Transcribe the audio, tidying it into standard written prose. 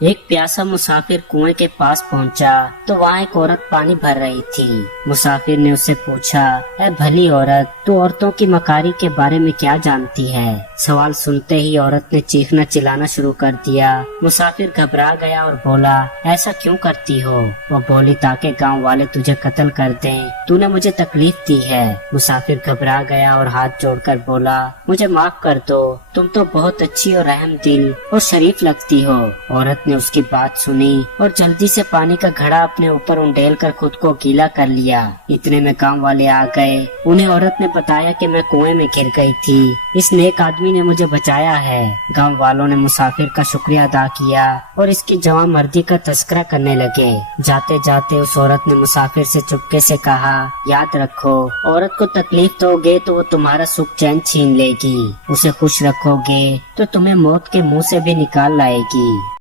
एक प्यासा मुसाफिर कुएं के पास पहुंचा तो वहाँ एक औरत पानी भर रही थी। मुसाफिर ने उससे पूछा, ऐ भली औरत, तू औरतों की मकारी के बारे में क्या जानती है? सवाल सुनते ही औरत ने चीखना चिल्लाना शुरू कर दिया। मुसाफिर घबरा गया और बोला, ऐसा क्यों करती हो? वो बोली, ताकि गांव वाले तुझे कत्ल कर दें, तूने मुझे तकलीफ दी है। मुसाफिर घबरा गया और हाथ जोड़कर बोला, मुझे माफ कर दो, तुम तो बहुत अच्छी और रहम दिल और शरीफ लगती हो। औरत ने उसकी बात सुनी और जल्दी से पानी का घड़ा अपने ऊपर उंडेल कर खुद को गीला कर लिया। इतने में गांव वाले आ गए। उन्हें औरत ने बताया कि मैं कुएं में गिर गई थी, इस नेक आदमी ने मुझे बचाया है। गांव वालों ने मुसाफिर का शुक्रिया अदा किया और इसकी जवां मर्दी का तस्करा करने लगे। जाते जाते उस औरत ने मुसाफिर से चुपके से कहा, याद रखो, औरत को तकलीफ दोगे तो वो तुम्हारा सुख चैन छीन लेगी, उसे खुश रखोगे तो तुम्हें मौत के मुंह से भी निकाल लाएगी।